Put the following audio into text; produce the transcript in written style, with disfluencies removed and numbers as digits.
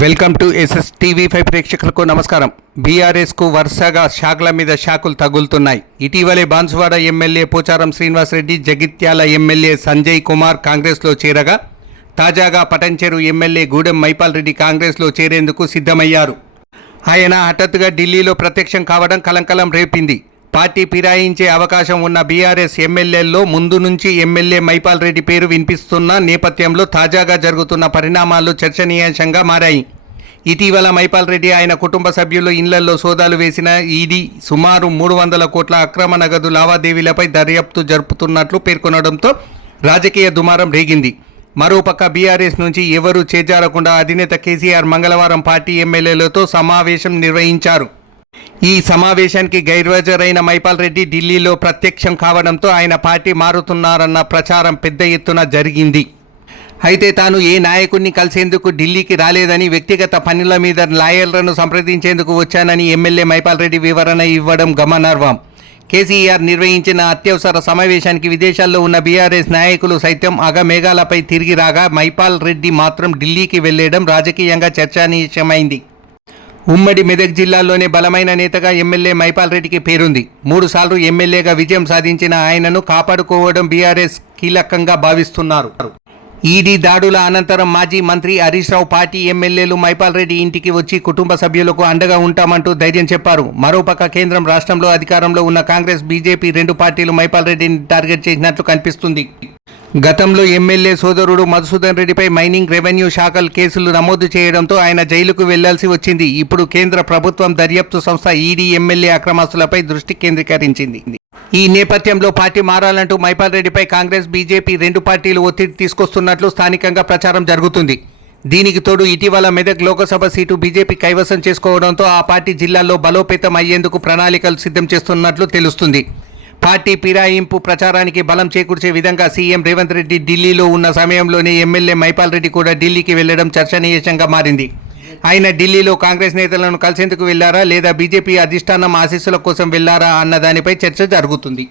Welcome to SSTV5 ప్రేక్షకులకు నమస్కారం. బీఆర్ఎస్కు వరుసగా షాక్ల మీద షాకులు తగులుతున్నాయి. ఇటీవలే బాన్సువాడ ఎమ్మెల్యే పోచారం శ్రీనివాసరెడ్డి, జగిత్యాల ఎమ్మెల్యే సంజయ్ కుమార్ కాంగ్రెస్లో చేరగా, తాజాగా పటంచెరు ఎమ్మెల్యే గూడెం మైపాల్ రెడ్డి కాంగ్రెస్లో చేరేందుకు సిద్ధమయ్యారు. ఆయన హఠాత్తుగా ఢిల్లీలో ప్రత్యక్షం కావడం కలంకలం రేపింది. పార్టీ ఫిరాయించే అవకాశం ఉన్న బీఆర్ఎస్ ఎమ్మెల్యేల్లో ముందు నుంచి ఎమ్మెల్యే మైపాల్ రెడ్డి పేరు వినిపిస్తున్న నేపథ్యంలో తాజాగా జరుగుతున్న పరిణామాలు చర్చనీయాంశంగా మారాయి. ఇటీవల మైపాల్ రెడ్డి ఆయన కుటుంబ సభ్యులు ఇళ్లలో సోదాలు వేసిన ఈడీ సుమారు 300 కోట్ల అక్రమ నగదు లావాదేవీలపై దర్యాప్తు జరుపుతున్నట్లు పేర్కొనడంతో రాజకీయ దుమారం రేగింది. మరోపక్క బీఆర్ఎస్ నుంచి ఎవరూ చేజారకుండా అధినేత కేసీఆర్ మంగళవారం పార్టీ ఎమ్మెల్యేలతో సమావేశం నిర్వహించారు. ఈ సమావేశానికి గైర్హాజరైన మైపాల్ రెడ్డి ఢిల్లీలో ప్రత్యక్షం కావడంతో ఆయన పార్టీ మారుతున్నారన్న ప్రచారం పెద్ద ఎత్తున జరిగింది. అయితే తాను ఏ నాయకుడిని కలిసేందుకు ఢిల్లీకి రాలేదని, వ్యక్తిగత పనుల మీద లాయర్లను సంప్రదించేందుకు వచ్చానని ఎమ్మెల్యే మైపాల్ రెడ్డి వివరణ ఇవ్వడం గమనార్హం. కేసీఆర్ నిర్వహించిన అత్యవసర సమావేశానికి విదేశాల్లో ఉన్న బీఆర్ఎస్ నాయకులు సైతం అగమేఘాలపై తిరిగి రాగా, మైపాల్ రెడ్డి మాత్రం ఢిల్లీకి వెళ్లడం రాజకీయంగా చర్చనీయాంశమైంది. ఉమ్మడి మెదక్ జిల్లాలోనే బలమైన నేతగా ఎమ్మెల్యే మైపాల్ రెడ్డికి పేరుంది. 3 సార్లు ఎమ్మెల్యేగా విజయం సాధించిన ఆయనను కాపాడుకోవడం బీఆర్ఎస్ కీలకంగా భావిస్తున్నారు. ఈడీ దాడుల అనంతరం మాజీ మంత్రి హరీష్ రావు పార్టీ ఎమ్మెల్యేలు మైపాల్ రెడ్డి ఇంటికి వచ్చి కుటుంబ సభ్యులకు అండగా ఉంటామంటూ ధైర్యం చెప్పారు. మరోపక్క కేంద్రం, రాష్ట్రంలో అధికారంలో ఉన్న కాంగ్రెస్, బీజేపీ 2 పార్టీలు మైపాల్ రెడ్డిని టార్గెట్ చేసినట్లు కనిపిస్తుంది. గతంలో ఎమ్మెల్యే సోదరుడు మధుసూదన్ రెడ్డిపై మైనింగ్, రెవెన్యూ శాఖల కేసులు నమోదు చేయడంతో ఆయన జైలుకు వెళ్లాల్సి వచ్చింది. ఇప్పుడు కేంద్ర ప్రభుత్వం దర్యాప్తు సంస్థ ఈడీ ఎమ్మెల్యే అక్రమాస్తులపై దృష్టి కేంద్రీకరించింది. ఈ నేపథ్యంలో పార్టీ మారాలంటూ మైపాల్ రెడ్డిపై కాంగ్రెస్, బీజేపీ 2 పార్టీలు ఒత్తిడి తీసుకొస్తున్నట్లు స్థానికంగా ప్రచారం జరుగుతుంది. దీనికి తోడు ఇటీవల మెదక్ లోకసభ సీటు బీజేపీ కైవసం చేసుకోవడంతో ఆ పార్టీ జిల్లాల్లో బలోపేతం అయ్యేందుకు ప్రణాళికలు సిద్ధం చేస్తున్నట్లు తెలుస్తుంది. పార్టీ ఫిరాయింపు ప్రచారానికి బలం చేకూర్చే విధంగా సీఎం రేవంత్ రెడ్డి ఢిల్లీలో ఉన్న సమయంలోనే ఎమ్మెల్యే మైపాల్ రెడ్డి కూడా ఢిల్లీకి వెళ్లడం చర్చనీయాంశంగా మారింది. ఆయన ఢిల్లీలో కాంగ్రెస్ నేతలను కలిసేందుకు వెళ్లారా, లేదా బీజేపీ అధిష్టానం ఆశీస్సుల కోసం వెళ్లారా అన్న దానిపై చర్చ జరుగుతుంది.